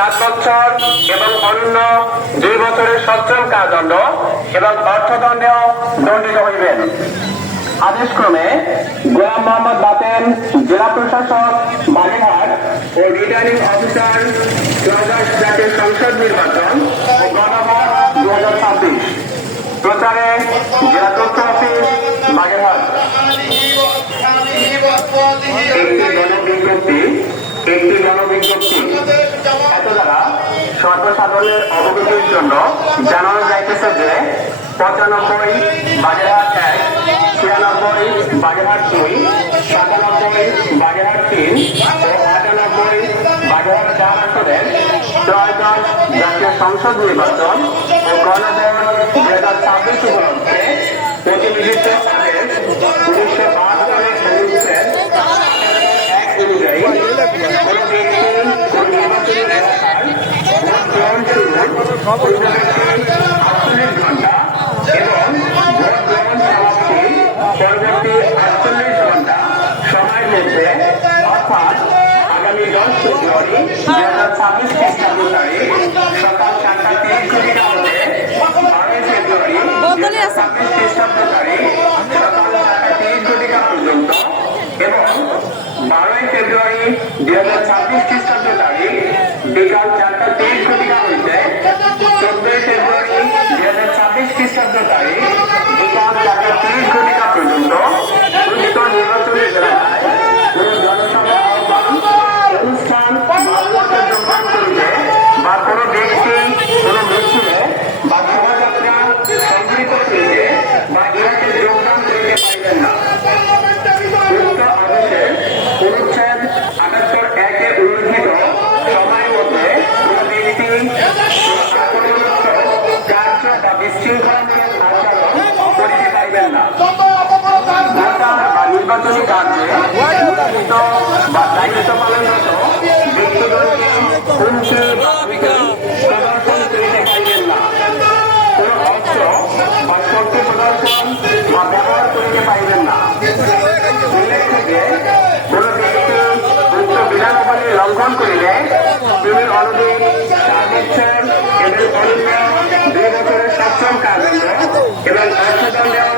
7 বছর এবং অন্য 2 বছরের সশ্রম কারাদণ্ড এবং অর্থদণ্ডেও দণ্ডিত হইবেন। আদেশক্রমে গোলাম মোহাম্মদ বাতেন, জেলা প্রশাসক বাগেরহাট ও রিটার্নিং অফিসার, দ্বাদশ জাতীয় সংসদ নির্বাচন ও গণভোট 2026। প্রচারে জেলা তথ্য অফিস, বাগেরহাট। একটি গণবিজ্ঞপ্তি এত দ্বারা সর্বসাধারণের অবগতির জন্য জানানো যাইতেছে যে 95 বাগেরহাট 1, 96 বাগেরহাট 2, 97 বাগেরহাট 3 ও 98 বাগেরহাট 4 আসনের ত্রয়োদশ জাতীয় সংসদ নির্বাচন ও গণভোট 2026 উপলক্ষে প্রতিনিধিত্ব আদেশ 1905 সালের অনুচ্ছেদ 1 অনুযায়ী কোন ব্যক্তি কোন নির্বাচনী এলাকার ভোট গ্রহণ শুরু 48 ঘন্টা এবং ভোট গ্রহণ সমাপ্তি পরবর্তী 48 ঘন্টা সময়ের মধ্যে অর্থাৎ আগামী 10 ফেব্রুয়ারি 2026 খ্রিস্টাব্দ তারিখ সকাল 4:30 হতে 12 ফেব্রুয়ারি 2026 খ্রিস্টাব্দ তারিখ সকাল 4:30 পর্যন্ত এবং 12 ফেব্রুয়ারি 2026 খ্রিস্টাব্দ তারিখ বিকাল 4:30 হইতে 14 ফেব্রুয়ারি 2026 খ্রিস্টাব্দ তারিখ বিকাল 4:30 পর্যন্ত উক্ত নির্বাচনী এলাকায় কোন জনসভা অনুষ্ঠান যোগদান করিলে বা কোনো ব্যক্তি কোনো মিছিলে বা শোভাযাত্রা সংগৃহীত করিলে বা ইহাতে যোগদান করিতে পারিবেন না। উক্ত আদেশের অনুচ্ছেদ 78(1) এ উল্লিখিত সময়ের মধ্যে কোনো ব্যক্তি আক্রমণাত্মক কার্য বা বিশৃঙ্খলামূলক আচরণ করিতে পারিবেন না। নির্বাচনী কার্যে নিয়োজিত বা দায়িত্ব পালনরত ব্যক্তিগণকে হুমকি প্রদর্শন করিতে পারিবেন না। কোন অস্ত্র বা শক্তি প্রদর্শন বা ব্যবহার করিতে পারিবেন না। উল্লেখ্য যে কোন ব্যক্তি উক্ত বিধানাবলী লঙ্ঘন করিলে তিনি অনধিক 7 বছর এবং অন্য 2 বছরের সশ্রম কারাদণ্ড এবং অর্থদণ্ডেও